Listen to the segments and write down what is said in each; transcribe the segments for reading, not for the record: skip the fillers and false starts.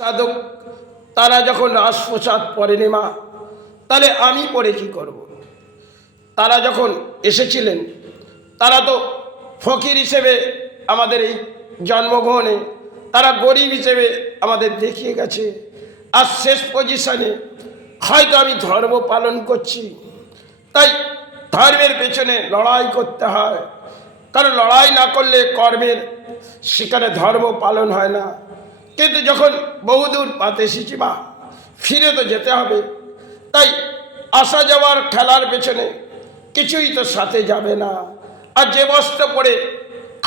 সাধক তারা যখন রাজপ্রসাদ পড়েনি মা, তাহলে আমি পড়ে কি করব? তারা যখন এসেছিলেন তারা তো ফকির হিসেবে আমাদের এই জন্মগ্রহণে তারা গরিব হিসেবে আমাদের দেখিয়ে গেছে। আর শেষ পজিশনে হয়তো আমি ধর্ম পালন করছি, তাই ধর্মের পেছনে লড়াই করতে হয়, কারণ লড়াই না করলে কর্মের সেখানে ধর্ম পালন হয় না। কিন্তু যখন বহুদূর পাতে এসেছি মা, ফিরে তো যেতে হবে, তাই আসা যাওয়ার খেলার পেছনে কিছুই তো সাথে যাবে না। আর যে বস্ত্র পরে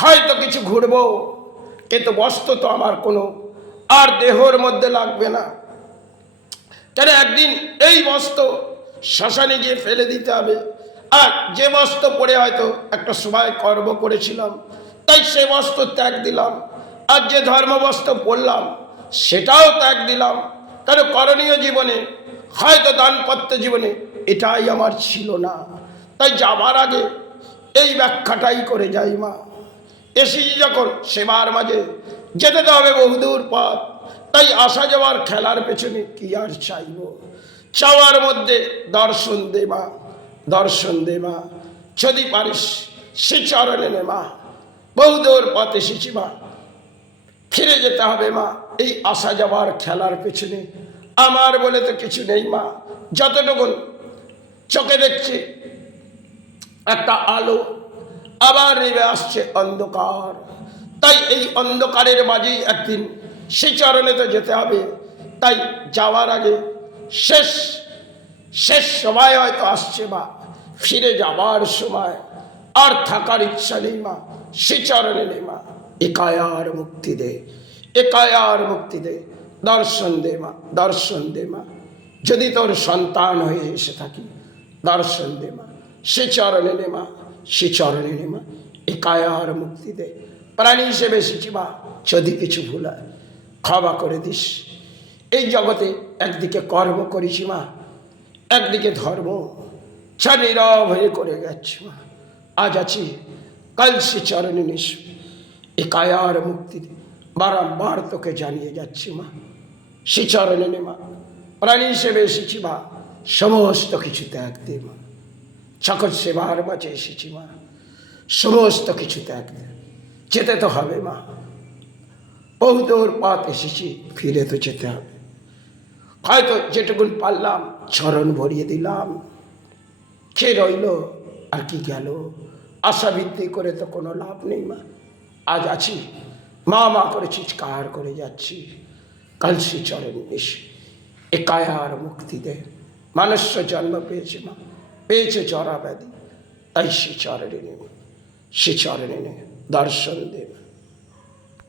হয়তো কিছু ঘুরবো, কিন্তু বস্ত্র তো আমার কোনো আর দেহর মধ্যে লাগবে না, কেন একদিন এই বস্ত্র শ্মশানে গিয়ে ফেলে দিতে হবে। আর যে বস্ত্র পরে হয়তো একটা সময় কর্ম করেছিলাম, তাই সে বস্ত্র ত্যাগ দিলাম। আর যে ধর্ম বস্ত্র পরলাম সেটাও ত্যাগ দিলাম, কারণ করণীয় জীবনে হয়তো দানপত্য জীবনে এটাই আমার ছিল না। তাই যাবার আগে এই ব্যাখ্যাটাই করে যাই মা। এসেছি যখন সেবার মাঝে যেতে তো হবে বহুদূর পথ, তাই আসা যাওয়ার খেলার পেছনে কি আর চাইব? চাওয়ার মধ্যে দর্শন দে মা, দর্শন দে মা, যদি পারিস সে চরণে নে মা। বহুদূর পথ এসেছি মা, ফিরে যেতে হবে মা। এই আসা যাওয়ার খেলার পেছনে আমার বলে তো কিছু নেই মা। যতটুকু চোখে দেখছি একটা আলো, আবার নেমে আসছে অন্ধকার। তাই এই অন্ধকারের মাঝেই একদিন সে চরণে তো যেতে হবে। তাই যাওয়ার আগে শেষ শেষ সময় হয়তো আসছে মা, ফিরে যাবার সময় আর থাকার ইচ্ছা নেই মা। সে চরণে নেই মা, একায়ার মুক্তি দে, একায়ার মুক্তি দে, দর্শন দে মা, দর্শন দে মা। যদি তোর সন্তান হয়ে এসে থাকি দর্শন দে মা, সে চরণে নে মা, সে চরণে নে মা, একায়ার মুক্তি দে। প্রাণী হিসেবে এসেছি মা, যদি কিছু ভুল হয় ক্ষমা করে দিস। এই জগতে একদিকে কর্ম করেছি মা, একদিকে ধর্ম নীরব হয়ে করে গেছি মা। আজ আছি, কাল সে চরণে নিস, একায়ার মুক্তি দে। বারংবার তোকে জানিয়ে যাচ্ছি মা, সে চরণে নে মা। প্রাণী হিসেবে এসেছি মা, সমস্ত কিছু ত্যাগ দে মা। সকল সেবার মাঝে এসেছি মা, সমস্ত কিছু ত্যাগ দে। যেতে তো হবে মা, বহুদূর পথ এসেছি, ফিরে তো যেতে হবে। হয়তো যেটুকুন পারলাম চরণ ভরিয়ে দিলাম, কে রইল আর কি গেল? আশাবৃত্তি করে তো কোনো লাভ নেই মা। আজ আছি, মা মা করে চিৎকার করে যাচ্ছি, কাল সে চরণ এসে একায়ার মুক্তি দে। মানুষ্য জন্ম পেয়েছে মা, পেয়েছে জরা ব্যাধি, তাই সে চরণে নে, সে চরণে নে, দর্শন দে।